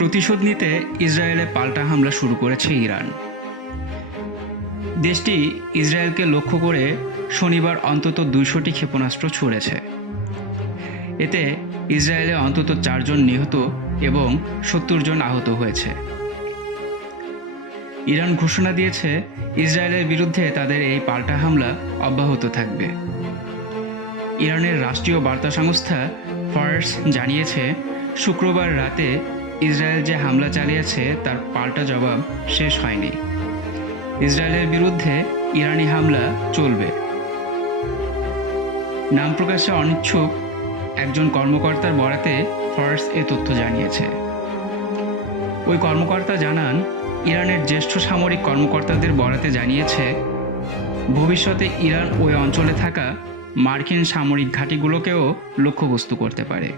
প্রতিশোধ নিতে ইসরায়েলে পাল্টা হামলা শুরু করেছে ইরান। দেশটি ইসরায়েলকে লক্ষ্য করে শনিবার অন্তত দুইশোটি ক্ষেপণাস্ত্র ছুড়েছে। এতে ইসরায়েলে অন্তত চারজন নিহত এবং সত্তর জন আহত হয়েছে। ইরান ঘোষণা দিয়েছে, ইসরায়েলের বিরুদ্ধে তাদের এই পাল্টা হামলা অব্যাহত থাকবে। ইরানের রাষ্ট্রীয় বার্তা সংস্থা ফার্স জানিয়েছে, শুক্রবার রাতে ইসরায়েল যে হামলা চালিয়েছে, তার পাল্টা জবাব শেষ হয়নি। ইসরায়েলের বিরুদ্ধে ইরানি হামলা চলবে। নাম প্রকাশে অনিচ্ছুক একজন কর্মকর্তার বরাতে ফার্স এ তথ্য জানিয়েছে। ওই কর্মকর্তা জানান, ইরানের জ্যেষ্ঠ সামরিক কর্মকর্তাদের বরাতে জানিয়েছে, ভবিষ্যতে ইরান ওই অঞ্চলে থাকা মার্কিন সামরিক ঘাঁটিগুলোকেও লক্ষ্যবস্তু করতে পারে।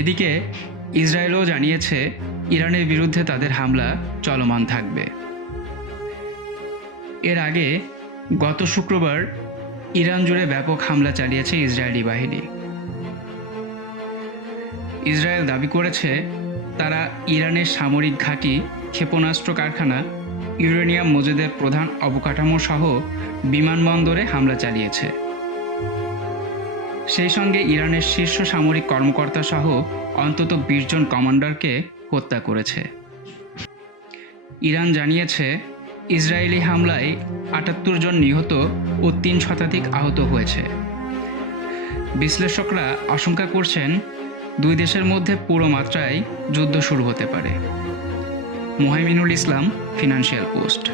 এদিকে ইসরায়েলও জানিয়েছে, ইরানের বিরুদ্ধে তাদের হামলা চলমান থাকবে। এর আগে গত শুক্রবার ইরান জুড়ে ব্যাপক হামলা চালিয়েছে ইসরায়েলি বাহিনী। ইসরায়েল দাবি করেছে, তারা ইরানের সামরিক ঘাঁটি, ক্ষেপণাস্ত্র কারখানা, ইউরেনিয়াম মজুদের প্রধান অবকাঠামো সহ বিমানবন্দরে হামলা চালিয়েছে। সেই সঙ্গে ইরানের শীর্ষ সামরিক কর্মকর্তা সহ অন্তত বিশ জন কমান্ডারকে হত্যা করেছে। ইরান জানিয়েছে, ইসরায়েলি হামলায় আটাত্তর জন নিহত ও তিন শতাধিক আহত হয়েছে। বিশ্লেষকরা আশঙ্কা করছেন, দুই দেশের মধ্যে পুরো মাত্রায় যুদ্ধ শুরু হতে পারে। Mohaiminul Islam, financial post.